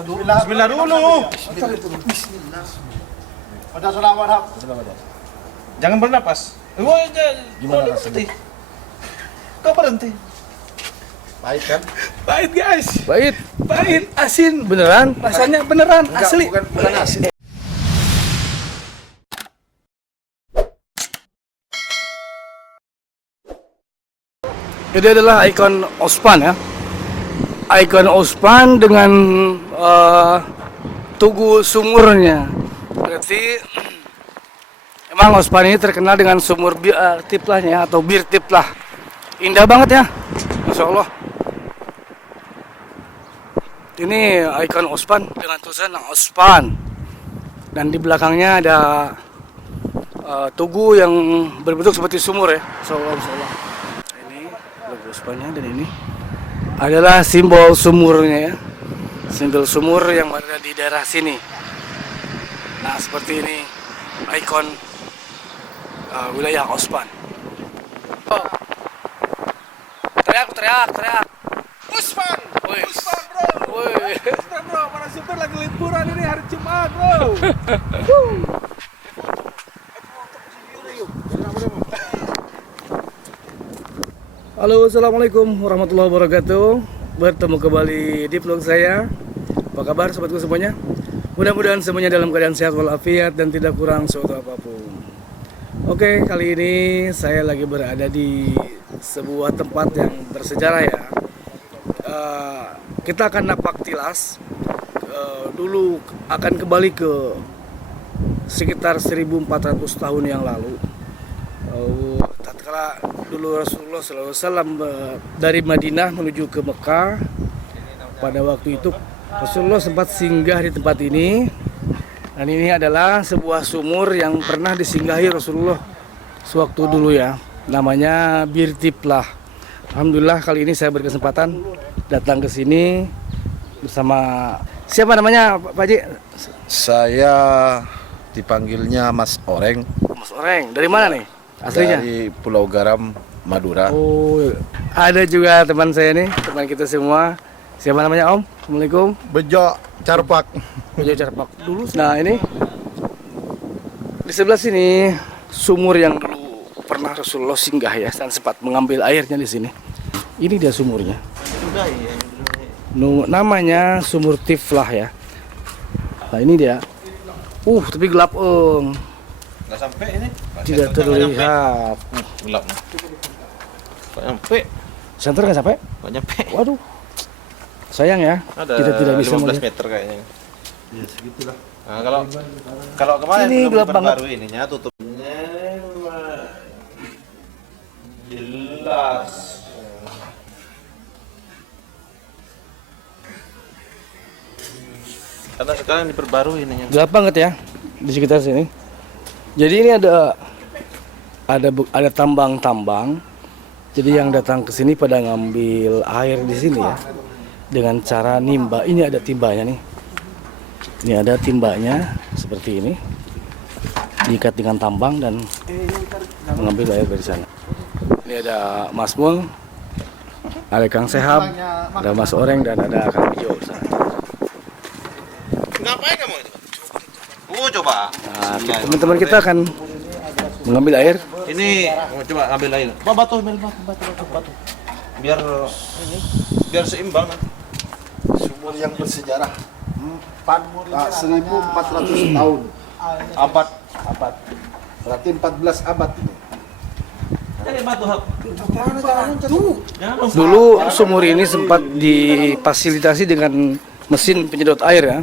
Bismillah dulu. Bismillah. Baca selawat, Hap. Jangan bernapas. Gimana rasanya? Kau berhenti. Pahit kan? Pahit, guys. Pahit, asin, beneran, rasanya beneran, asli. Bukan asin. Ini adalah ikon Ospan ya. Ikon Ospan dengan tugu sumurnya. Berarti emang Ospan ini terkenal dengan sumur tiplahnya atau bir tiplah. Indah banget ya, Masya Allah. Ini ikon Ospan dengan tulisan Ospan. Dan di belakangnya ada tugu yang berbentuk seperti sumur ya. Masya Allah. Ini logo Ospannya dan ini adalah simbol sumurnya ya. Simbol sumur yang ada di daerah sini. Nah, seperti ini ikon wilayah Ospan. Oh. Teriak. Uspan. Woi. Uspan, bro. Woi. Uspan, bro. Para supir lagi liburan ini hari Jumat, bro. Halo, assalamualaikum warahmatullahi wabarakatuh. Bertemu kembali di vlog saya. Apa kabar sobatku semuanya? Mudah-mudahan semuanya dalam keadaan sehat walafiat dan tidak kurang suatu apapun. Oke, kali ini saya lagi berada di sebuah tempat yang bersejarah ya. Kita akan napak tilas. Dulu akan kembali ke sekitar 1400 tahun yang lalu. Tatkala dulu Rasulullah SAW dari Madinah menuju ke Mekah. Pada waktu itu Rasulullah sempat singgah di tempat ini. Dan ini adalah sebuah sumur yang pernah disinggahi Rasulullah sewaktu dulu ya. Namanya Bir Tiplah. Alhamdulillah kali ini saya berkesempatan datang ke sini bersama siapa namanya Pak Haji? Saya dipanggilnya Mas Oreng. Mas Oreng. Dari mana nih aslinya? Dari Pulau Garam, Madura. Oh, ada juga teman saya nih, teman kita semua. Siapa namanya Om? Assalamualaikum. Bejo Carpak. Bejo Carpak dulu. Nah ini di sebelah sini sumur yang dulu pernah Rasulullah singgah ya dan sempat mengambil airnya di sini. Ini dia sumurnya. Namanya sumur Tiflah ya. Nah ini dia. Tapi gelap Om. Nggak sampai ini. Tidak terlihat. Gelap. Nggak nyampe. Senter nggak sampai? Nggak nyampe. Waduh. Sayang ya. Ada kita tidak bisa 15 melihat. meter kayaknya. Ya segitulah. Nah, kalau kemarin Ini belum gelap banget. baru ininya tutupnya jelas. Karena sekarang diperbarui ininya. Gelap banget ya di sekitar sini. Jadi ini ada tambang-tambang. Jadi yang datang ke sini pada ngambil air di sini ya. Dengan cara nimba. Ini ada timbanya nih. Ini ada timbanya seperti ini. Diikat dengan tambang dan mengambil air dari sana. Ini ada Mas Mul, ada Kang Sehab, ada Mas Oreng dan ada Kang Bejo. Ngapain kamu itu? Coba. Nah, teman-teman kita akan mengambil air. Ini coba ambil air. Batu. Biar seimbang. Sumur yang bersejarah. 1400 tahun. Abad. Berarti 14 abad ini. Jadi batu hap. Dulu sumur ini sempat difasilitasi dengan mesin penyedot air ya.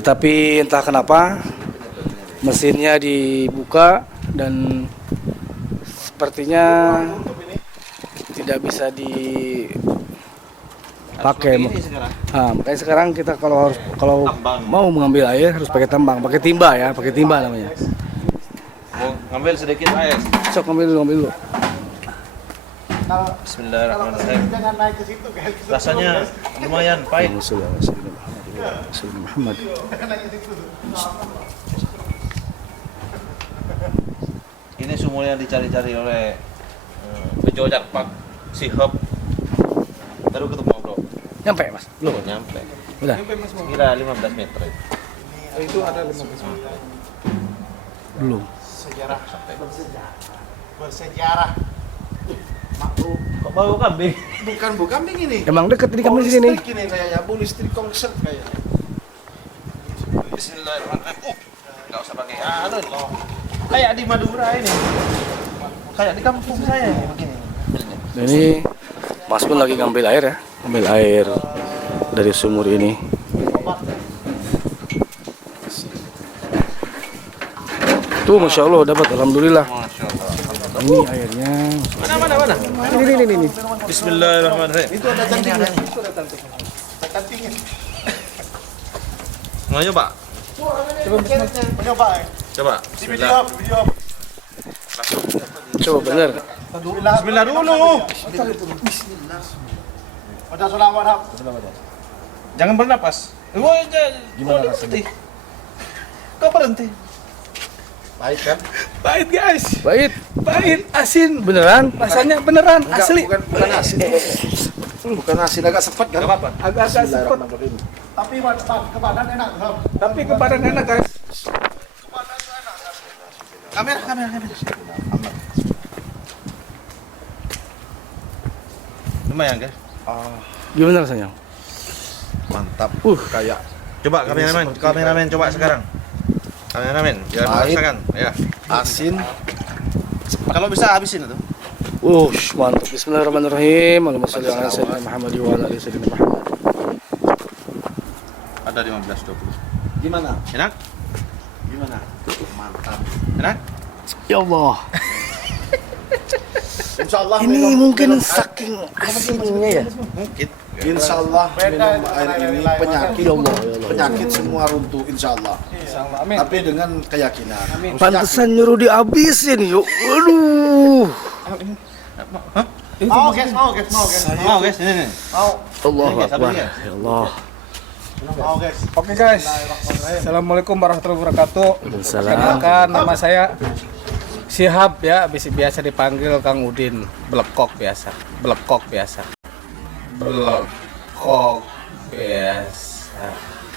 Tetapi entah kenapa mesinnya dibuka dan sepertinya tidak bisa dipakai. Nah, makanya sekarang kita kalau mau mengambil air harus pakai tambang, pakai timba ya, pakai timba namanya. Mau ngambil sedikit air. Sok ngambil dulu. Bismillahirrahmanirrahim. Rasanya lumayan pahit. Muhammad. Ini sumur yang dicari-cari oleh Bejo Carpak, Sihab. Baru ketemu bro. Nyampe Mas? Belum nyampe. Udah. Kira 15 meter. Itu ada 15 meter. Belum. Bersejarah. Makhluk. Kok bau kambing? Bukan bu kambing ini. Emang deket di kampung sini. Listrik ini kayaknya, bu listrik konsert kayaknya. Bismillahirrahmanirrahim. Enggak usah pakai anu. Kayak di Madura ini. Kayak di kampung saya ini begini. Nah, ini Mas pun lagi ngambil air ya, ngambil air dari sumur ini. Tuh, masya Allah dapat, alhamdulillah. Masya Allah. Ini airnya. Mana? Ini. Bismillahirrahmanirrahim. Itu ada cantiknya. Itu ada cantiknya. Ada cantiknya. Mau nyoba? Coba. Coba. Bismillah. Coba bener. Bismillah dulu. Udah selamat. Jangan bernapas. Gimana rasanya? Kok berhenti? Baik kan? Pahit guys. Pahit, asin, beneran? Rasanya beneran, asli. Bukan asin. Bukan asin, agak sepet kan? Gak apa-apa. Agak-agak sepet. Bismillahirrahmanirrahim. Tapi ke badan enak, Bang. Tapi ke badan enak guys. Kamera. Lumayan guys. Gimana rasanya? Mantap. Kayak Coba kameramen coba sekarang. Kameramen, jangan Pahit. memaksakan. Ya. asin. Kalau bisa habisin itu. Mantap. Bismillahirrahmanirrahim. Allahumma shalli ala sayyidina Muhammad wa ala ali sayyidina Muhammad. Ada 15-20. Gimana? Enak? Gimana? Mantap. Enak? Ya Allah. Insya Allah Ini mungkin saking asinnya ya. Mungkin. Insya Allah minum air ini penyakit, Ya Allah, ya Allah. penyakit semua runtuh Insya Allah. Amin. Tapi dengan keyakinan. Pantesan nyuruh dihabisin yuk. Aduh. Mau guys, ini. Allahu Ini, Akbar. sabar, ya. Ya Allah. Oke guys. Assalamualaikum warahmatullahi wabarakatuh. Waalaikumsalam. Perkenalkan nama saya Syihab ya, biasa dipanggil Kang Udin. Blekok biasa. Blekok biasa.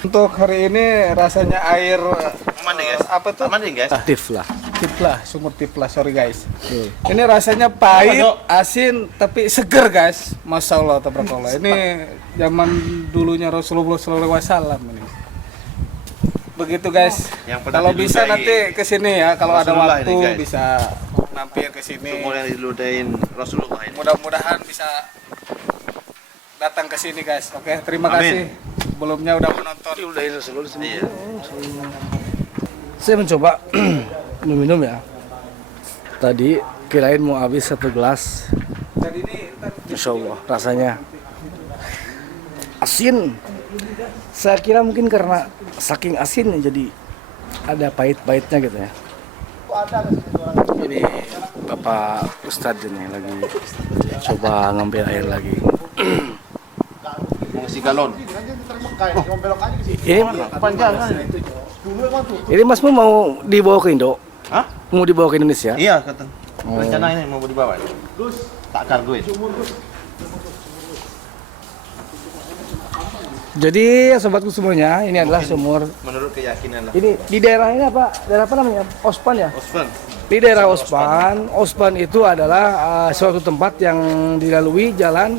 Untuk hari ini rasanya air Mandi guys. apa tuh? Mandi guys. Aktif lah. Tiplah, sumur tiplah, sorry guys. Ini rasanya pahit, asin, tapi seger guys. Masya Allah, tabarakallah. Ini zaman dulunya Rasulullah SAW ini. Begitu guys. Yang pernah Kalau bisa diludahi nanti ke sini ya, kalau ada Rasulullah waktu ini, guys. bisa mampir ke sini. Sumur yang diludahin Rasulullah ini. Mudah-mudahan bisa datang ke sini guys. Oke, terima Amin. kasih. Sebelumnya udah menonton. Iya. Saya mencoba minum ya. Tadi kirain mau habis 1 gelas. Dan ini Masya Allah rasanya asin. Saya kira mungkin karena saking asin jadi ada pahit-pahitnya gitu ya. Ini Bapak Ustadz ini lagi coba ngambil air lagi. Mau isi galon. Ini Mas Pun mau dibawa ke Indo? Hah? Mau dibawa ke Indonesia? Iya, kata. Rencana ini mau dibawa. Tak kargoin. Jadi sobatku semuanya, ini adalah sumur. Menurut keyakinan lah. Ini di daerah ini apa? Daerah apa namanya? Ospan ya? Osman. Di daerah Ospan. Ospan itu adalah suatu tempat yang dilalui jalan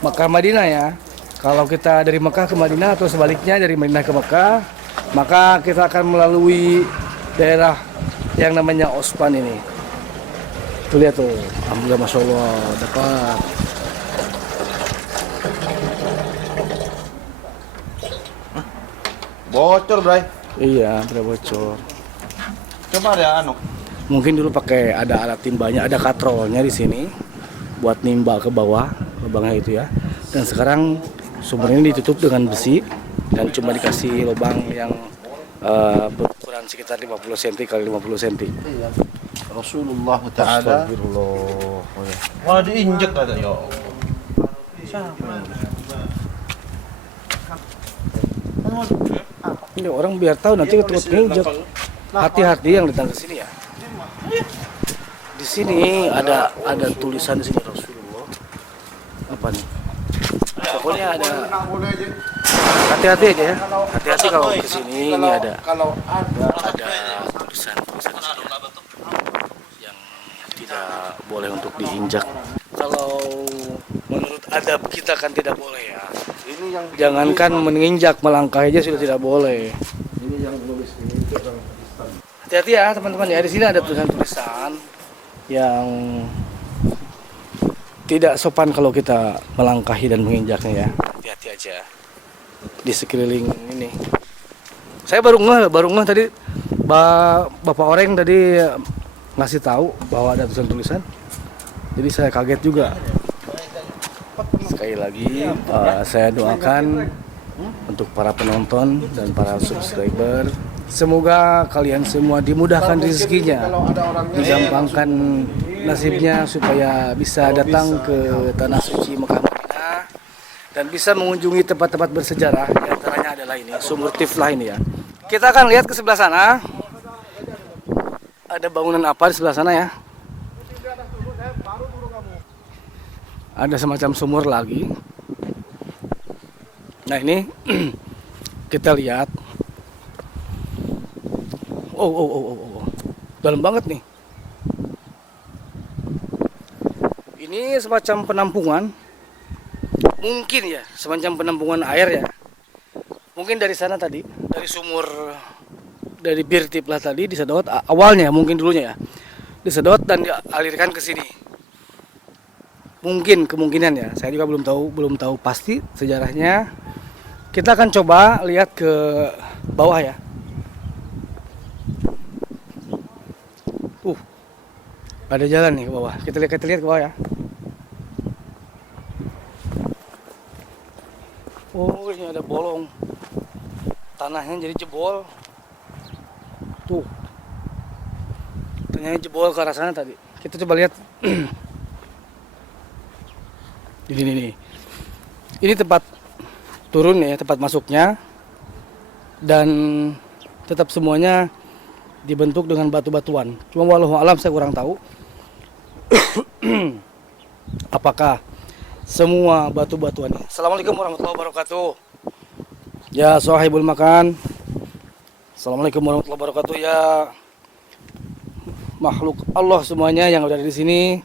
Mekah Madinah ya. Kalau kita dari Mekah ke Madinah atau sebaliknya dari Madinah ke Mekah, maka kita akan melalui daerah yang namanya Ospan ini. Tuh lihat tuh, alhamdulillah masya Allah dapat. Bocor, Bray. Iya, berbocor. Coba ada anu. Mungkin dulu pakai ada alat timbanya, ada katrolnya di sini buat nimba ke bawah lubangnya itu ya. Dan sekarang sumur ini ditutup dengan besi dan cuma dikasih lubang yang berukuran sekitar 50 cm kali 50 cm. Rasulullah Ta'ala. Astagfirullah. Wah, diinjek katanya. Ini orang biar tahu nanti ketukut nginjek. Hati-hati yang datang ke sini ya. Di sini ada tulisan di sini Rasulullah. Apa nih? Pokoknya ada hati-hati aja ya. Hati-hati kalau ke sini. Ini ada kalau ada tulisan yang tidak boleh untuk diinjak. Kalau menurut adab kita kan tidak boleh ya. ini yang Jangankan menginjak, melangkah aja sudah tidak boleh. ini yang nulis ini itu orang Pakistan. Hati-hati ya teman-teman ya. Di sini ada tulisan-tulisan yang tidak sopan kalau kita melangkahi dan menginjaknya ya. Hati-hati aja di sekeliling ini. Saya baru ngeh tadi bapak orang tadi ngasih tahu bahwa ada tulisan-tulisan. Jadi saya kaget juga. Sekali lagi saya doakan untuk para penonton dan para subscriber, semoga kalian semua dimudahkan rezekinya, digampangkan nasibnya supaya bisa datang ke tanah suci Mekah Madinah dan bisa mengunjungi tempat-tempat bersejarah. Di antaranya adalah ini Sumur Tiflah ini ya. Kita akan lihat ke sebelah sana. Ada bangunan apa di sebelah sana ya? Ada semacam sumur lagi. Nah ini kita lihat. Oh. Dalam banget nih. Ini semacam penampungan. Mungkin ya, semacam penampungan air ya. Mungkin dari sana tadi, dari sumur, dari Bir Tiflah tadi disedot awalnya, mungkin dulunya ya. Disedot dan dialirkan ke sini. Mungkin kemungkinan ya, saya juga belum tahu pasti sejarahnya. Kita akan coba lihat ke bawah ya. Ada jalan nih ke bawah. Kita lihat ke bawah ya. Oh, ini ada bolong. Tanahnya jadi jebol. Tuh. Tanahnya jebol ke arah sana tadi. Kita coba lihat. Ini. Ini tempat turun ya, tempat masuknya. Dan tetap semuanya dibentuk dengan batu-batuan. Cuma wallahu alam saya kurang tahu. Apakah semua batu-batuan ini. Assalamualaikum warahmatullahi wabarakatuh. Ya sahibul makan. Assalamualaikum warahmatullahi wabarakatuh ya makhluk Allah semuanya yang ada di sini.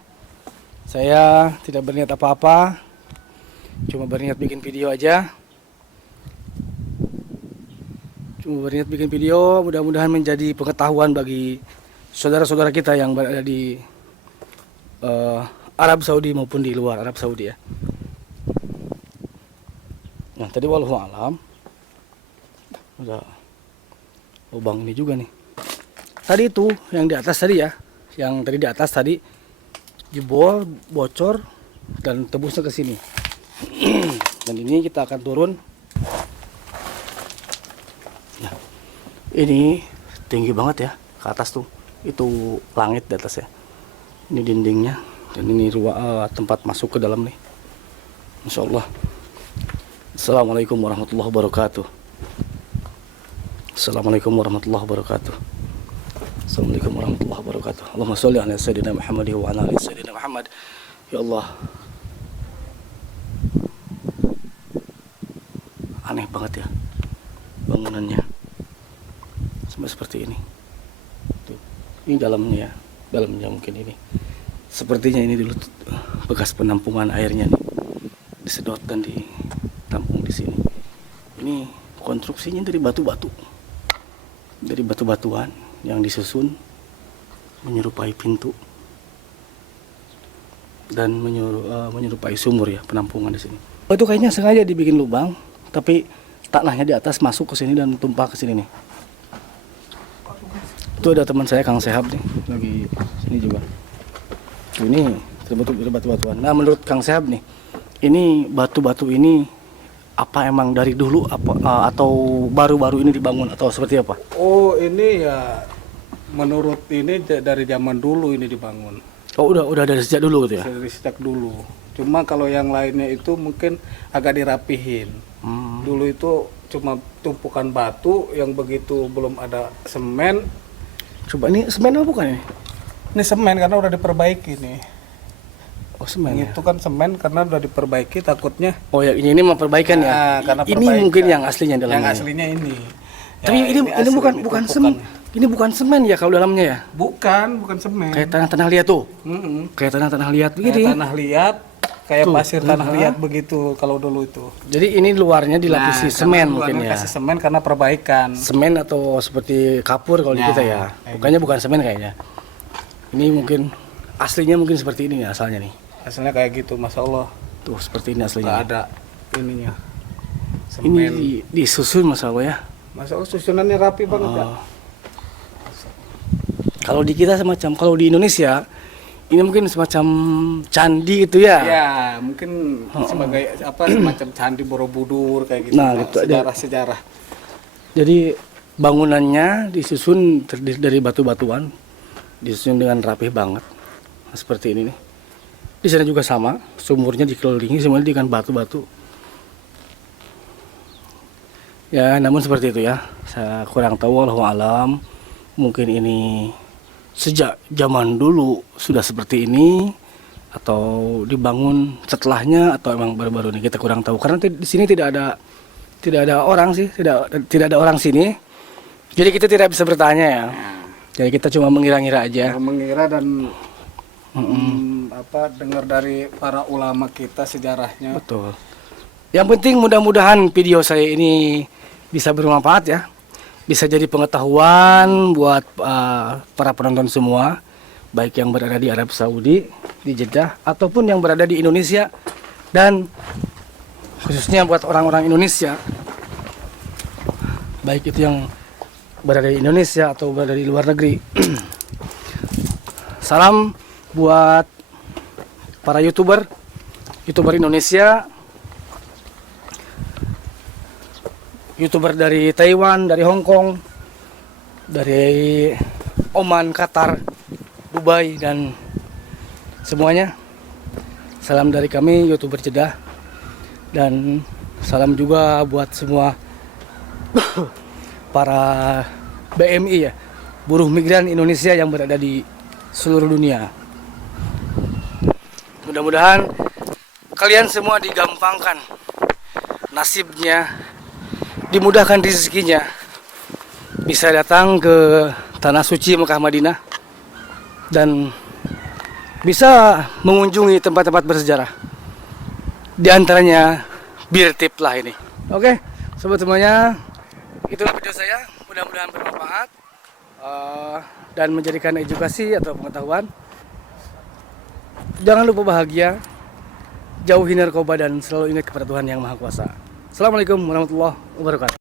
Saya tidak berniat apa-apa. Cuma berniat bikin video aja. Mudah-mudahan menjadi pengetahuan bagi saudara-saudara kita yang berada di Arab Saudi maupun di luar Arab Saudi ya. Nah tadi wallahu alam ada lubang ini juga nih. Tadi itu yang di atas tadi ya, yang tadi di atas tadi jebol, bocor dan tembusnya ke sini. Dan ini kita akan turun. Nah, ini tinggi banget ya ke atas tuh. Itu langit di atas ya. Ini dindingnya dan ini ruang tempat masuk ke dalam nih. Masya Allah. Assalamualaikum warahmatullahi wabarakatuh. Assalamualaikum warahmatullahi wabarakatuh. Assalamualaikum warahmatullahi wabarakatuh. Allahumma sholli ala sayyidina Muhammad wa ala ali sayyidina Muhammad. Ya Allah. Aneh banget ya bangunannya. Sampai seperti ini. Tuh. Ini dalamnya mungkin ini. Sepertinya ini dulu bekas penampungan airnya nih. Disedot dan ditampung di sini. Ini konstruksinya dari batu-batu. Dari batu-batuan yang disusun menyerupai pintu dan menyerupai sumur ya penampungan di sini. Oh, itu kayaknya sengaja dibikin lubang, tapi tanahnya di atas masuk ke sini dan tumpah ke sini nih. Itu ada teman saya Kang Sehab nih lagi sini juga. Ini terbentuk dari batu-batuan. Nah menurut Kang Sehab nih, ini batu-batu ini apa emang dari dulu atau baru-baru ini dibangun atau seperti apa? Oh ini ya menurut ini dari zaman dulu ini dibangun. Oh udah dari sejak dulu gitu ya? Dari sejak dulu. Cuma kalau yang lainnya itu mungkin agak dirapihin. Dulu itu cuma tumpukan batu yang begitu belum ada semen. Coba ini semen apa bukan ini? Ini semen karena udah diperbaiki nih. Oh, semen. Ya? Itu kan semen karena udah diperbaiki takutnya. Oh ya, ini mau perbaikan ya. Nah, karena Ini perbaikan. mungkin yang aslinya Yang dalamnya. aslinya ini. Tapi Ya, ini asli, bukan ini semen. tumpukan. Ini bukan semen ya kalau dalamnya ya. Bukan semen. Kayak tanah-tanah liat tuh. Mm-mm. Kayak tanah-tanah liat Kayak begitu ya. tanah liat, kayak Tuh. pasir tanah liat begitu kalau dulu itu. Jadi ini luarnya dilapisi Nah, semen karena mungkin luarnya ya. kasih semen karena perbaikan. Semen atau seperti kapur kalau di Ya, kita ya. kayak Bukannya bukan semen kayaknya. Ini mungkin aslinya mungkin seperti ini ya asalnya nih. Hasilnya kayak gitu, masya Allah. Tuh seperti ini Nggak aslinya. ada ininya. Ini Semen. disusun Mas Allah ya. Masya Allah susunannya rapi banget ya. Oh. Kalau di kita semacam, kalau di Indonesia ini mungkin semacam candi gitu ya. Ya, mungkin sebagai apa semacam candi Borobudur kayak gitu. Nah, gitu aja. Sejarah-sejarah. Jadi bangunannya disusun terdiri dari batu-batuan, disusun dengan rapih banget. Nah, seperti ini nih. Di sana juga sama, sumurnya dikelilingi semuanya dengan batu-batu. Ya, namun seperti itu ya. Saya kurang tahu, Allahu alam. Mungkin ini sejak zaman dulu sudah seperti ini atau dibangun setelahnya atau emang baru-baru ini kita kurang tahu karena di sini tidak ada orang sih, tidak ada orang sini. Jadi kita tidak bisa bertanya ya. Jadi kita cuma mengira-ngira aja. Mengira dan dengar dari para ulama kita sejarahnya. Betul. Yang penting mudah-mudahan video saya ini bisa bermanfaat ya. Bisa jadi pengetahuan buat para penonton semua, baik yang berada di Arab Saudi, di Jeddah, ataupun yang berada di Indonesia, dan khususnya buat orang-orang Indonesia, baik itu yang berada di Indonesia atau berada di luar negeri. Salam buat para YouTuber Indonesia, YouTuber dari Taiwan, dari Hong Kong, dari Oman, Qatar, Dubai, dan semuanya. Salam dari kami YouTuber Jeddah, dan salam juga buat semua para BMI ya, buruh migran Indonesia yang berada di seluruh dunia. Mudah-mudahan kalian semua digampangkan nasibnya, dimudahkan rezekinya, bisa datang ke tanah suci Mekah Madinah dan bisa mengunjungi tempat-tempat bersejarah. Di antaranya Bir Tip lah ini. Oke, sobat semuanya, itulah video saya. Mudah-mudahan bermanfaat dan menjadikan edukasi atau pengetahuan. Jangan lupa bahagia, jauhi narkoba dan selalu ingat kepada Tuhan Yang Maha Kuasa. Assalamualaikum warahmatullahi wabarakatuh.